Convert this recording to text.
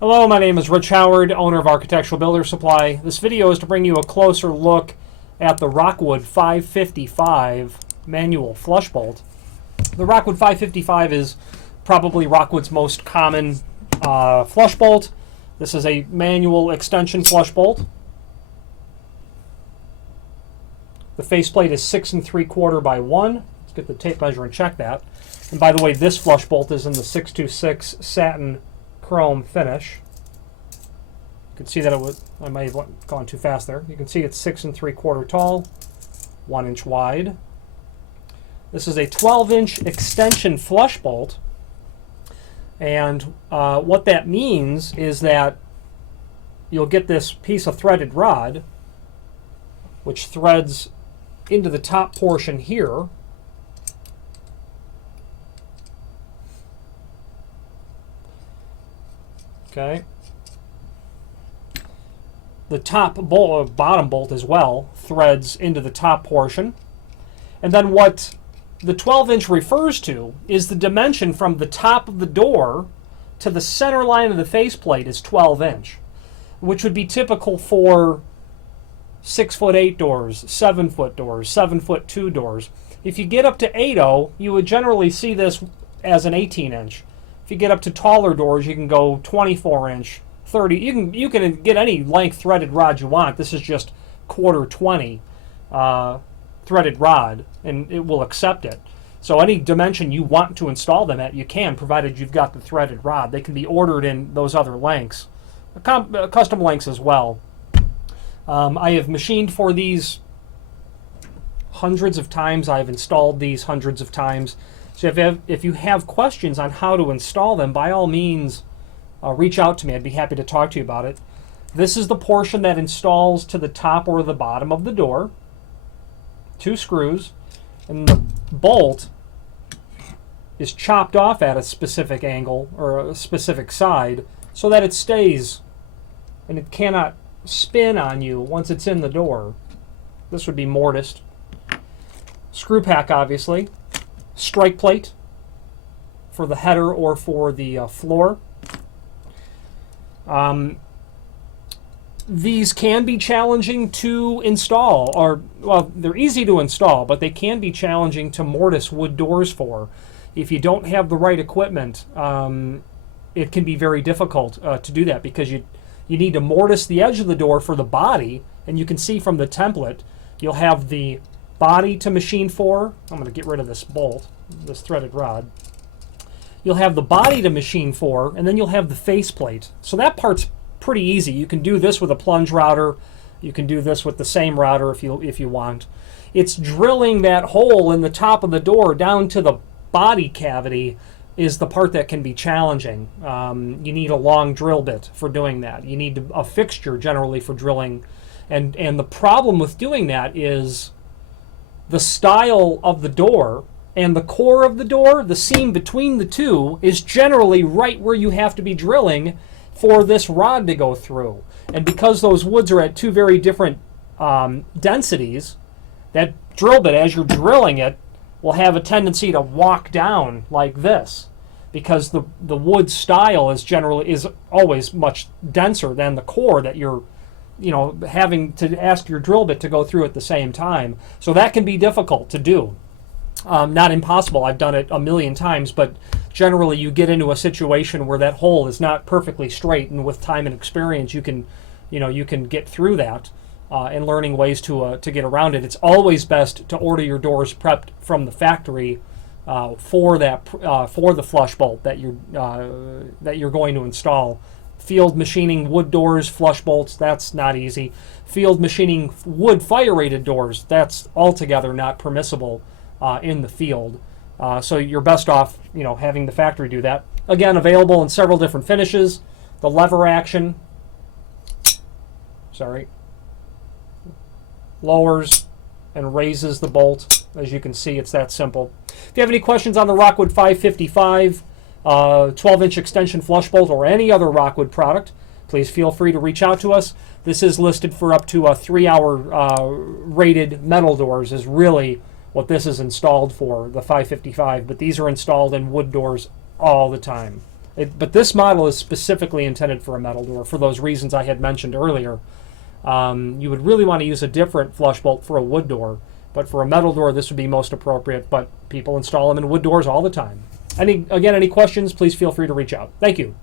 Hello, my name is Rich Howard, owner of Architectural Builder Supply. This video is to bring you a closer look at the Rockwood 555 manual flush bolt. The Rockwood 555 is probably Rockwood's most common flush bolt. This is a manual extension flush bolt. The faceplate is 6 3/4 by 1. Let's get the tape measure and check that. And by the way, this flush bolt is in the 626 satin chrome finish. You can see that I might have gone too fast there. You can see it's 6 3/4 tall, 1 inch wide. This is a 12-inch extension flush bolt. And what that means is that you'll get this piece of threaded rod, which threads into the top portion here. Okay. The top bolt, bottom bolt as well, threads into the top portion. And then what the 12-inch refers to is the dimension from the top of the door to the center line of the faceplate is 12-inch, which would be typical for 6'8" doors, 7-foot doors, 7'2" doors. If you get up to 8.0, you would generally see this as an 18-inch. If you get up to taller doors, you can go 24-inch, 30. You can get any length threaded rod you want. This is just 1/4 20 threaded rod, and it will accept it. So any dimension you want to install them at, you can, provided you've got the threaded rod. They can be ordered in those other lengths, custom lengths as well. I have machined for these hundreds of times. I've installed these hundreds of times. So if you have questions on how to install them, by all means, reach out to me. I'd be happy to talk to you about it. This is the portion that installs to the top or the bottom of the door. 2 screws, and the bolt is chopped off at a specific angle or a specific side so that it stays and it cannot spin on you once it's in the door. This would be mortised. Screw pack, obviously. Strike plate for the header or for the floor. These can be challenging to install, or, well, they're easy to install, but they can be challenging to mortise wood doors for. If you don't have the right equipment, it can be very difficult to do that, because you need to mortise the edge of the door for the body, and you can see from the template, you'll have the body to machine for. I'm going to get rid of this bolt, this threaded rod. You'll have the body to machine for, and then you'll have the faceplate. So that part's pretty easy. You can do this with a plunge router. You can do this with the same router if you want. It's drilling that hole in the top of the door down to the body cavity is the part that can be challenging. You need a long drill bit for doing that. You need a fixture generally for drilling. And the problem with doing that is the style of the door and the core of the door, the seam between the two, is generally right where you have to be drilling for this rod to go through. And because those woods are at 2 very different densities, that drill bit, as you're drilling it, will have a tendency to walk down like this, because the wood style is always much denser than the core that you're having to ask your drill bit to go through at the same time. So that can be difficult to do. Not impossible. I've done it a million times, but generally you get into a situation where that hole is not perfectly straight, and with time and experience you can get through that, and learning ways to get around it. It's always best to order your doors prepped from the factory for the flush bolt that you're going to install. Field machining wood doors, flush bolts, that's not easy. Field machining wood fire-rated doors, that's altogether not permissible in the field. So you're best off, having the factory do that. Again, available in several different finishes. The lever action, lowers and raises the bolt. As you can see, it's that simple. If you have any questions on the Rockwood 555, 12-inch extension flush bolt, or any other Rockwood product, please feel free to reach out to us. This is listed for up to 3-hour rated metal doors is really what this is installed for, the 555, but these are installed in wood doors all the time. But this model is specifically intended for a metal door for those reasons I had mentioned earlier. You would really want to use a different flush bolt for a wood door, but for a metal door, this would be most appropriate. But people install them in wood doors all the time. Any questions, please feel free to reach out. Thank you.